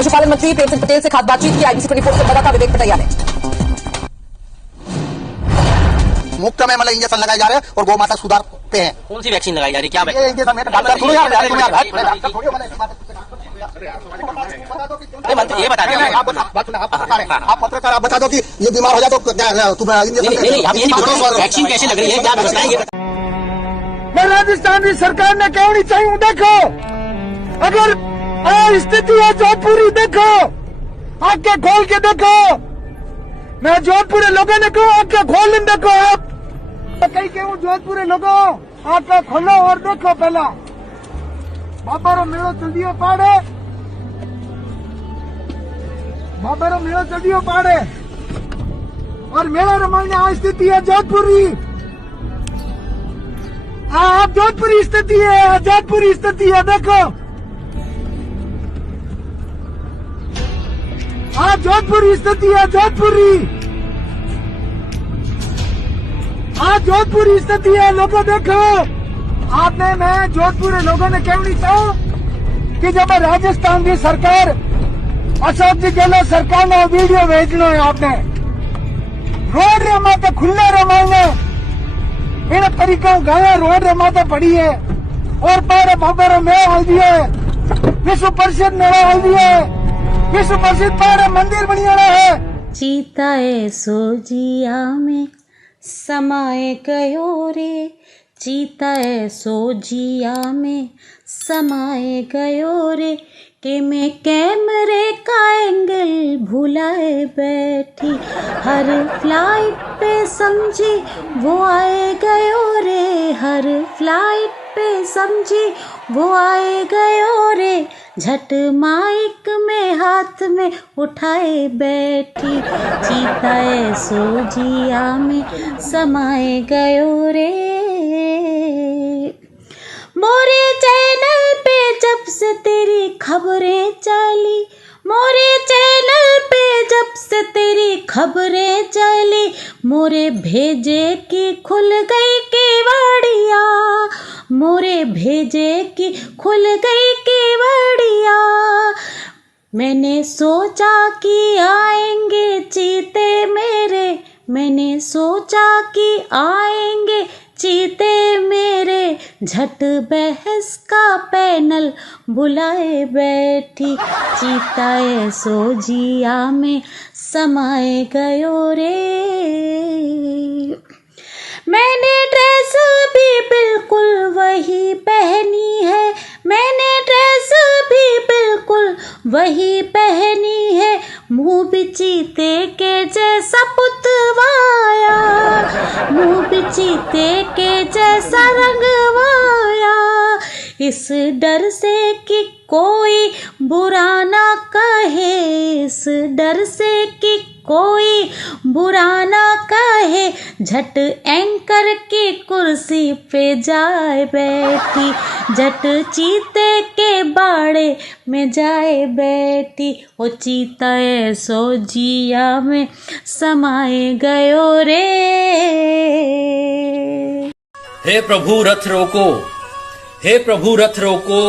पशुपालन मंत्री प्रेम सिंह पटेल से खास बातचीत की। IBC 24 से बताया विवेक पटैया ने। मुफ्त में मतलब इंजेक्शन लगाए जा रहे हैं और गौ माता सुधार पे है। कौन सी वैक्सीन लगाई जा रही है? क्या ये इंजेक्शन में डॉक्टर सुनो यार, मंत्री ये बता दें, आप पत्रकार आप बता दो कि ये बीमार हो जाए तो तुम वैक्सीन कैसे लग रही है, क्या व्यवस्था है? मैं राजस्थान की सरकार ने क्यों नहीं चाहिए? देखो अगर स्थिति है जोधपुरी, देखो आंखें खोल के देखो। मैं जोधपुरी लोगों ने कहूँ आंखें खोल देखो। आप कहीं कहूँ जोधपुरी लोगों आंखें खोलो और देखो। पहला बाबा रो मेलो चल दियो पाड़े, बाबा रो मेलो चल दियो पाड़े और मेला रमाने आ स्थिति है जोधपुरी। आप जोधपुरी स्थिति है, जोधपुरी स्थिति है। देखो हाँ जोधपुरी स्थिति है, जोधपुरी हाँ जोधपुरी स्थिति है। लोगों देखो आपने, मैं जोधपुरी लोगों ने क्यों नहीं चाहूं कि जब राजस्थान की सरकार अशोक जी गहलोत सरकार ने वीडियो भेजना है, आपने रोड रे माता खुले रमाने इन तरीका गाया रोड रे माता पड़ी है और पारे बाबा मेला हल दिया है, विश्व प्रसिद्ध मेला हल दिया है, विश्व प्रसिद्ध पारे मंदिर बनिया है। चीताए सोजिया में समाए गयो रे, चीताए सोजिया में समाए गयो रे, कि मैं कैमरे का एंगल भुलाए बैठी, हर फ्लाइट पे समझी वो आए गयो रे, हर फ्लाइट पे समझी वो आए गयो रे, झट माइक में हाथ में उठाए बैठी, चीताए सोजिया में समाए गयो रे। मोरे चैनल पे जब से तेरी खबरें चली, मोरे चैनल पे जब से तेरी खबरें चली, मोरे भेजे की खुल गई केवड़िया, मोरे भेजे की खुल गई केवड़िया, मैंने सोचा कि आएंगे चीते मेरे, मैंने सोचा कि आएंगे चीते मेरे, झट बहस का पैनल बुलाए बैठी, चीताए सोजिया में समाए गयो रे। मैंने ड्रेस भी बिल्कुल वही पहनी है, मैंने ड्रेस भी बिल्कुल वही पहनी है, मुँह भी चीते के जैसा पुतवाया, मुँह भी चीते के जैसा रंगवाया, इस डर से कि कोई बुरा ना कहे, इस डर से कि कोई बुरा ना कहे, झट एंकर की कुर्सी पे जाए बैठी, झट चीते के बाड़े में जाए बैठी, ओ चीताए सोजिया में समाए गयो रे। हे प्रभु रथ रोको, हे प्रभु रथ रोको,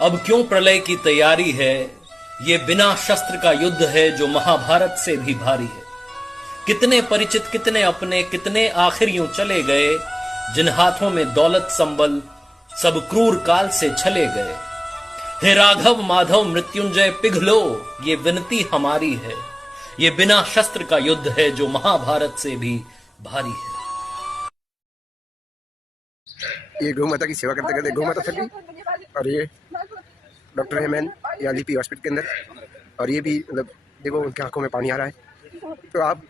अब क्यों प्रलय की तैयारी है, ये बिना शस्त्र का युद्ध है जो महाभारत से भी भारी है। कितने परिचित, कितने अपने, कितने आखिर यूं चले गए, जिन हाथों में दौलत संबल सब क्रूर काल से छले गए। हे राघव माधव मृत्युंजय पिघलो, ये विनती हमारी है, ये बिना शस्त्र का युद्ध है जो महाभारत से भी भारी है। ये गौ माता की सेवा करते करते गौ माता थकी और ये डॉक्टर है मैन या लिपि हॉस्पिटल के अंदर, और ये भी मतलब देखो उनकी आंखों में पानी आ रहा है। तो आप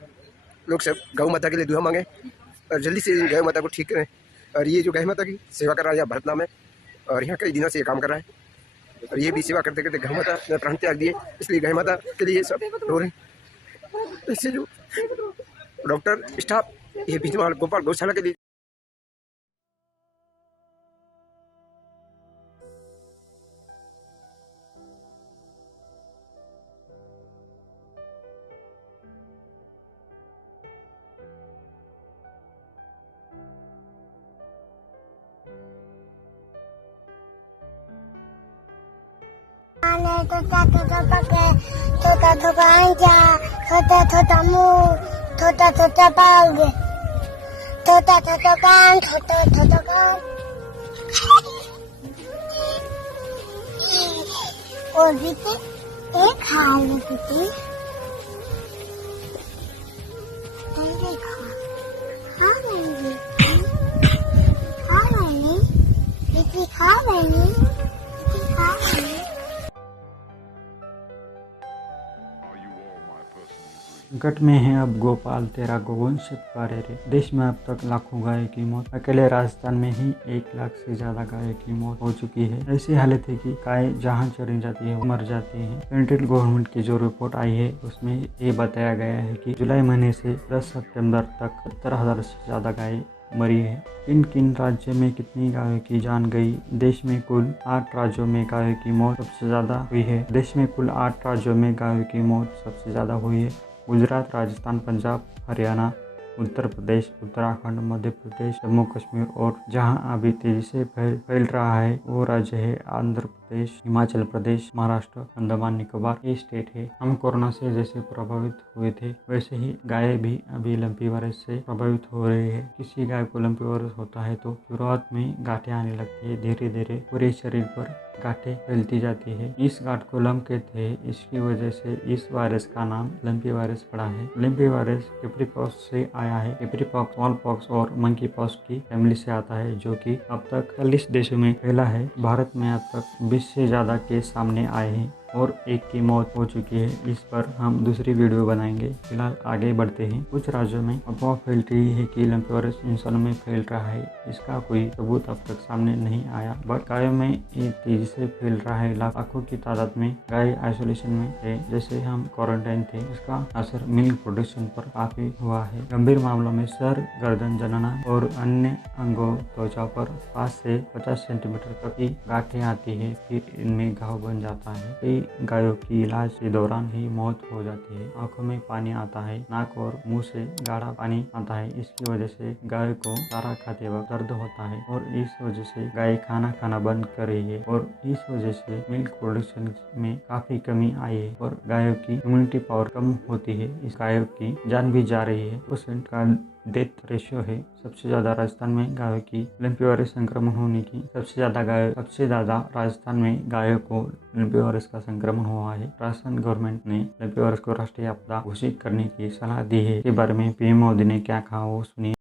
लोग सब गौ माता के लिए दुआ मांगे और जल्दी से गौ माता को ठीक करें। और ये जो गौ माता की सेवा कर रहा है यहाँ भरतनाम है और यहाँ कई दिनों से ये काम कर रहा है, और ये भी सेवा करते करते गौ माता ने प्राण त्याग दिए, इसलिए गौ माता के लिए सब रो रहे हैं। इससे जो डॉक्टर स्टाफ ये बीजमाल गोपाल गौशाला के लिए आने छोटा छोटा पके, छोटा छोटा आंचा, छोटा छोटा मुंह, छोटा छोटा पाग, छोटा छोटा कान, छोटा छोटा कान, और बीते एक हाल में बीते संकट में है अब गोपाल, तेरा गोवंश पुकारे रे। देश में अब तक लाखों गाय की मौत, अकेले राजस्थान में ही 1 लाख से ज्यादा गाय की मौत हो चुकी है। ऐसी हालत है कि गाय जहां चरी जाती है मर जाती है। सेंट्रल गवर्नमेंट की जो रिपोर्ट आई है उसमें ये बताया गया है कि जुलाई महीने से 10 सितंबर तक 70,000 से ज्यादा गाय मरी है। किन किन राज्य में कितनी गायों की जान गई? देश में कुल 8 राज्यों में गायों की मौत सबसे ज्यादा हुई है। देश में कुल 8 राज्यों में गायों की मौत सबसे ज्यादा हुई है। गुजरात, राजस्थान, पंजाब, हरियाणा, उत्तर प्रदेश, उत्तराखंड, मध्य प्रदेश, जम्मू कश्मीर और जहां अभी तेजी से फैल रहा है वो राज्य है आंध्र प्रदेश, हिमाचल प्रदेश, महाराष्ट्र, अंडमान निकोबार। ये स्टेट है। हम कोरोना से जैसे प्रभावित हुए थे वैसे ही गाय भी अभी लंपी वायरस से प्रभावित हो रही है। किसी गाय को लंपी वायरस होता है तो शुरुआत में गांठें आने लगती है, धीरे धीरे पूरे शरीर पर गांठें फैलती जाती है। इस गांठ को लंप कहते हैं। इसकी वजह से इस वायरस का नाम लंपी वायरस पड़ा है। लंपी वायरस कैप्रीपॉक्स से आया है। कैप्रीपॉक्स, स्मॉल पॉक्स और मंकी पॉक्स की फैमिली से आता है जो कि अब तक 40 देशों में फैला है। भारत में अब तक 20 से ज्यादा केस सामने आए हैं और 1 की मौत हो चुकी है। इस पर हम दूसरी वीडियो बनाएंगे। फिलहाल आगे बढ़ते हैं। कुछ राज्यों में अफवाह फैल रही है कि लंपी वायरस इंसानों में फैल रहा है। इसका कोई सबूत अब तक सामने नहीं आया, बट गायों में ये तेजी से फैल रहा है। लाखों की तादाद में गाय आइसोलेशन में है। जैसे हम क्वारंटाइन थे, इसका असर मिल्क प्रोडक्शन पर काफी हुआ है। गंभीर मामलों में सर, गर्दन, जनना और अन्य अंगों त्वचा पर 5 से 50 सेंटीमीटर तक की गांठें आती है, फिर इनमें घाव बन जाता है। गायों की इलाज के दौरान ही मौत हो जाती है। आंखों में पानी आता है, नाक और मुंह से गाढ़ा पानी आता है। इसकी वजह से गाय को चारा खाते वक्त दर्द होता है और इस वजह से गाय खाना बंद कर रही है और इस वजह से मिल्क प्रोडक्शन में काफी कमी आई है और गायों की इम्यूनिटी पावर कम होती है। इस गायों की जान भी जा रही है। % का डेथ रेशियो है। सबसे ज्यादा राजस्थान में गायों की लंपी वायरस संक्रमण होने की सबसे ज्यादा राजस्थान में गायों को लंपी वायरस का संक्रमण हुआ है। राजस्थान गवर्नमेंट ने लंपी वायरस को राष्ट्रीय आपदा घोषित करने की सलाह दी है। इसके बारे में पीएम मोदी ने क्या कहा वो सुनिए।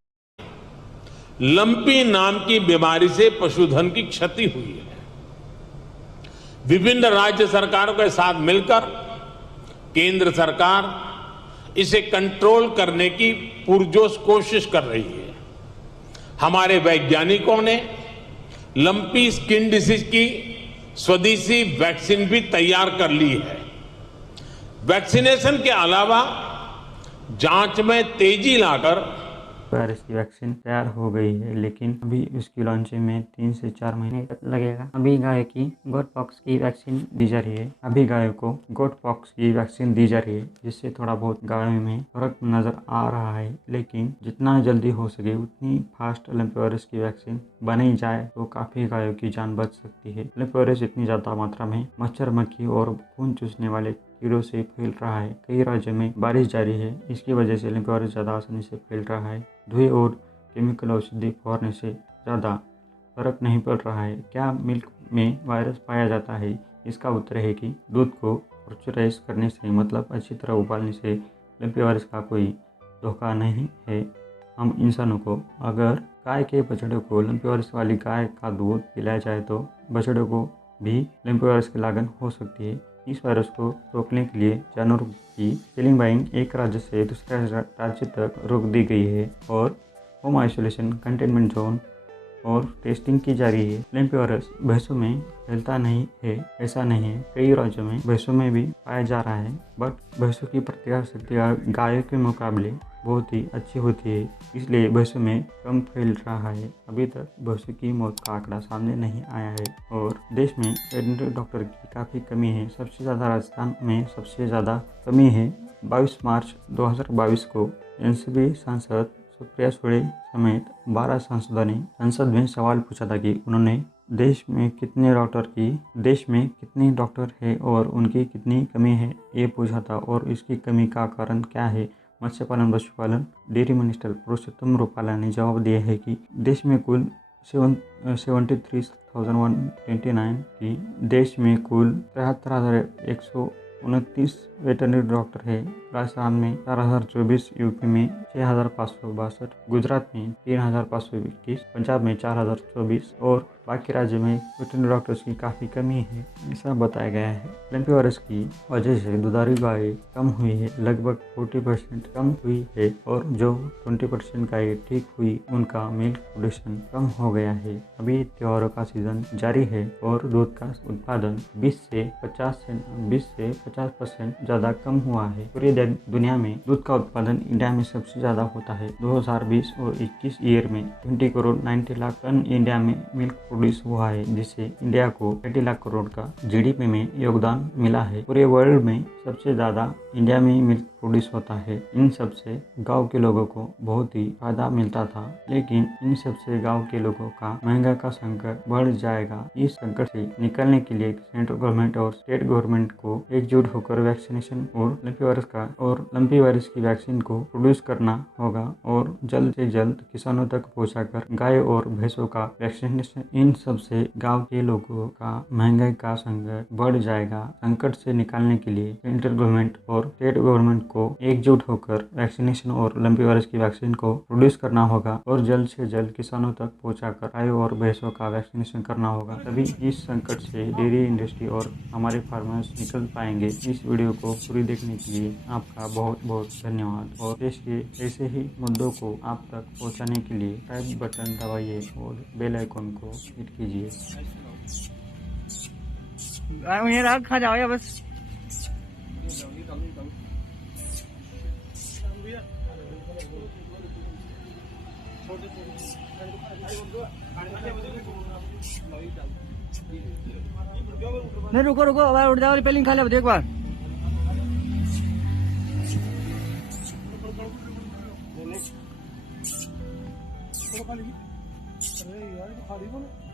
लंपी नाम की बीमारी से पशुधन की क्षति हुई है। विभिन्न राज्य सरकारों के साथ मिलकर केंद्र सरकार इसे कंट्रोल करने की पुरजोश कोशिश कर रही है। हमारे वैज्ञानिकों ने लंपी स्किन डिसीज की स्वदेशी वैक्सीन भी तैयार कर ली है। वैक्सीनेशन के अलावा जांच में तेजी लाकर वायरस की वैक्सीन तैयार हो गई है, लेकिन अभी उसकी लॉन्चिंग में 3 से 4 महीने तक लगेगा। अभी गाय की गोट पॉक्स की वैक्सीन दी जा रही है। अभी गायों को गोट पॉक्स की वैक्सीन दी जा रही है, जिससे थोड़ा बहुत गायों में फर्क नजर आ रहा है। लेकिन जितना जल्दी हो सके उतनी फास्ट लंपी वायरस की वैक्सीन बनाई जाए तो काफी गायों की जान बच सकती है। लंपी वायरस इतनी ज्यादा मात्रा में मच्छर, मक्खी और खून चूसने वाले कीड़ों से फैल रहा है। कई राज्यों में बारिश जारी है। इसकी वजह से लंपी वायरस ज्यादा आसानी से फैल रहा है। धुएं और केमिकल औषधि फवारने से ज़्यादा फर्क नहीं पड़ रहा है। क्या मिल्क में वायरस पाया जाता है? इसका उत्तर है कि दूध को प्रोचुराइज करने से, मतलब अच्छी तरह उबालने से लंपी वायरस का कोई धोखा नहीं है। हम इंसानों को अगर गाय के बछड़े को लंपी वायरस वाली गाय का दूध पिलाया जाए तो बछड़े को भी लंपी वायरस की लागन हो सकती है। इस वायरस को रोकने के लिए जानवरों की सेलिंग बाइंग एक राज्य से दूसरे राज्य तक रोक दी गई है और होम आइसोलेशन, कंटेनमेंट जोन और टेस्टिंग की जा रही है। लंपी वायरस भैंसों में फैलता नहीं है, ऐसा नहीं है। कई राज्यों में भैंसों में भी पाया जा रहा है, बट भैंसों की प्रतिकार शक्ति गायों के मुकाबले बहुत ही अच्छी होती है, इसलिए भैंसों में कम फैल रहा है। अभी तक भैंसों की मौत का आंकड़ा सामने नहीं आया है और देश में वेटरनरी डॉक्टर की काफ़ी कमी है। सबसे ज़्यादा राजस्थान में सबसे ज़्यादा कमी है। 22 मार्च 2022 को एनसीपी सांसद सुप्रिया सुळे समेत 12 सांसदों ने संसद में सवाल पूछा था कि उन्होंने देश में कितने डॉक्टर है और उनकी कितनी कमी है, ये पूछा था। और इसकी कमी का कारण क्या है। मत्स्य पालन पशुपालन डेयरी मिनिस्टर पुरुषोत्तम रूपाला ने जवाब दिया है कि देश में कुल 73,129 की देश में कुल 73,129 वेटरनरी डॉक्टर है। राजस्थान में 4,024, यूपी में 6,562, गुजरात में 3,521, पंजाब में 4,024 और बाकी राज्य में वेटरनरी डॉक्टर्स की काफ़ी कमी है, ऐसा बताया गया है। लंपी वायरस की वजह से दुधारू गायें कम हुई है, लगभग 40% कम हुई है और जो 20% गायें ठीक हुई उनका मिल्क प्रोडक्शन कम हो गया है। अभी त्योहारों का सीजन जारी है और दूध का उत्पादन 20 से 50% ज़्यादा कम हुआ है। पूरी दुनिया में दूध का उत्पादन इंडिया में सबसे ज़्यादा होता है। 2020 और 21 ईयर में 20 करोड़ 90 लाख टन इंडिया में मिल्क प्रोड्यूस हुआ है, जिससे इंडिया को 80 लाख करोड़ का जीडीपी में योगदान मिला है। पूरे वर्ल्ड में सबसे ज़्यादा इंडिया में मिल्क प्रोड्यूस होता है। इन सब से गाँव के लोगों को बहुत ही फायदा मिलता था, लेकिन इन सब से गाँव के लोगों का महंगाई का संकट बढ़ जाएगा। इस संकट से निकलने के लिए सेंट्रल गवर्नमेंट और स्टेट गवर्नमेंट को एकजुट होकर वैक्सीनेशन और लंपी वायरस की वैक्सीन को प्रोड्यूस करना होगा और जल्द से जल्द किसानों तक पहुंचाकर गाय और भैंसों का वैक्सीनेशन। इन सब से गाँव के लोगों का महंगाई का संकट बढ़ जाएगा। संकट से निकालने के लिए सेंट्रल गवर्नमेंट और स्टेट गवर्नमेंट को एकजुट होकर वैक्सीनेशन और लंपी वायरस की वैक्सीन को प्रोड्यूस करना होगा और जल्द से जल्द किसानों तक पहुंचाकर गाय और भैंसों का वैक्सीनेशन करना होगा। तभी इस संकट से डेयरी इंडस्ट्री और हमारे फार्मर्स निकल पाएंगे। इस वीडियो को पूरी देखने के लिए आपका बहुत बहुत धन्यवाद और देश के ऐसे ही मुद्दों को आप तक पहुंचाने के लिए सब्सक्राइब बटन दबाइए और बेल आइकन को हिट कीजिए। खा जाओ बस। नहीं रुको अब उठ जाओ, पहले खा ले एक बार। अरे यार खाली बोलो।